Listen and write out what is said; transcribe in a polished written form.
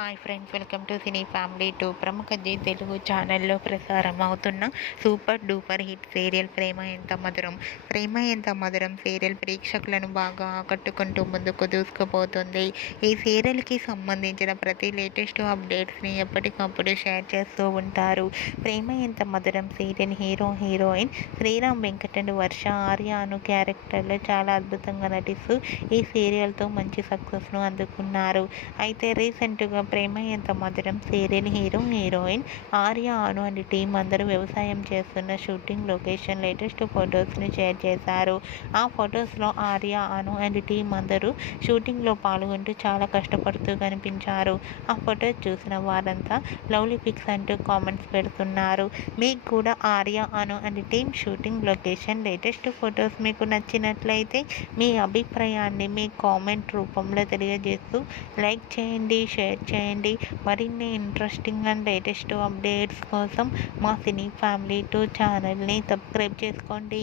Hi friends, welcome to cine family two. ప్రముఖ G Telugu ఛానల్లో ప్రసారం అవుతున్న సూపర్ డూపర్ హిట్ సీరియల్ ప్రేమ ఎంత మధురం. ప్రేమ ఎంత మధురం సీరియల్ ప్రేక్షకులను బాగా ఆకట్టుకుంటూ ముందుకు దూసుకుపోతుంది. ఈ సీరియల్కి సంబంధించిన ప్రతి లేటెస్ట్ అప్డేట్స్ని ఎప్పటికప్పుడు షేర్ చేస్తూ ఉంటారు. ప్రేమ ఎంత మధురం serial heroine Sriram Venkat and Varsha Arya Anu క్యారెక్టర్లో చాలా అద్భుతంగా నటిస్తూ ఈ సీరియల్తో మంచి సక్సెస్ను అందుకున్నారు. అయితే రీసెంట్గా ప్రేమ ఎంత మధురం serial heroine Arya Anu and team అందరూ వ్యవసాయం చేస్తున్న షూటింగ్ లొకేషన్ లేటెస్ట్ ఫొటోస్ని షేర్ చేశారు. ఆ ఫొటోస్లో ఆర్య అను అండ్ టీం అందరూ షూటింగ్లో పాల్గొంటూ చాలా కష్టపడుతూ కనిపించారు. ఆ ఫొటోస్ చూసిన వారంతా లవ్లీ పిక్స్ అంటూ కామెంట్స్ పెడుతున్నారు. మీకు కూడా Arya Anu and team shooting location latest photos మీకు నచ్చినట్లయితే మీ అభిప్రాయాన్ని మీ కామెంట్ రూపంలో తెలియజేస్తూ లైక్ చేయండి, షేర్ చేయండి. మరిన్ని ఇంట్రెస్టింగ్ అండ్ లేటెస్ట్ అప్డేట్స్ కోసం మా సినీ ఫ్యామిలీ 2 ఛానల్ని సబ్స్క్రైబ్ చేసుకోండి.